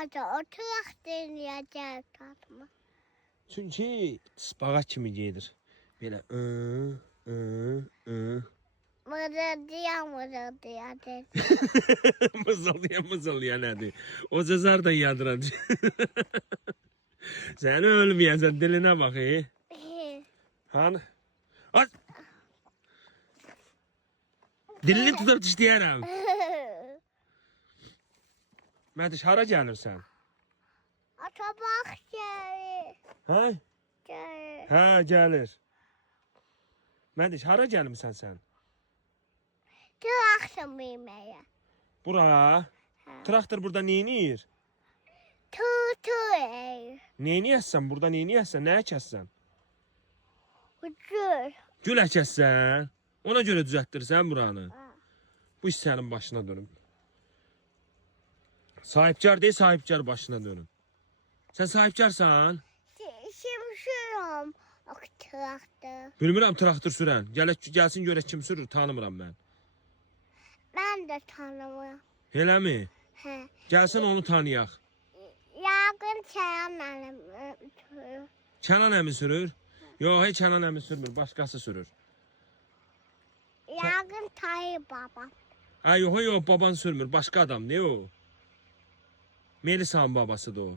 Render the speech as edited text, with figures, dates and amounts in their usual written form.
Aca o traktörün yiyeceği tatma. Çünki spağa kimi gedir. Belə Mırıldıya dedi. mızıldaya nədir? O cəzar da yadıran. Sən ölməyəsən, dilinə bax. Hanı? Ay! Dilini tutup dişləyərəm. Mədiş, hara gəlirsən? Ata bak geri. Hə? Geri. Hə, gəlir. Mədiş, hara gəlmirsən sən? Traktör bilmeye. Bura. Traktor burada neyniyir? Tutu. Neyniyəsən? Burada neyniyəsən? Nə əkəsən? Ucur. Gül əkəsən. Ona görə düzəltdirsən buranı. Bu iş sənin başına dönüm. Sahibkar deyil, sahibkar başına dönüm. Sən sahibkarsan? Şimşiyorum. O traktör. Bilmirəm traktor sürən. Gəlsin görək kim sürür, tanımıram mən. Ben de tanımıyorum. Elə mi? He. Gəlsin onu tanıyaq. Yağın çayanlarım. Kənan əmi sürür? Yox, heç Kənan əmi sürmür, başqası sürür. Yağın Tayyip babam. Yox, baban sürmür, başqa adam, ne o? Melisa'nın babasıdır o.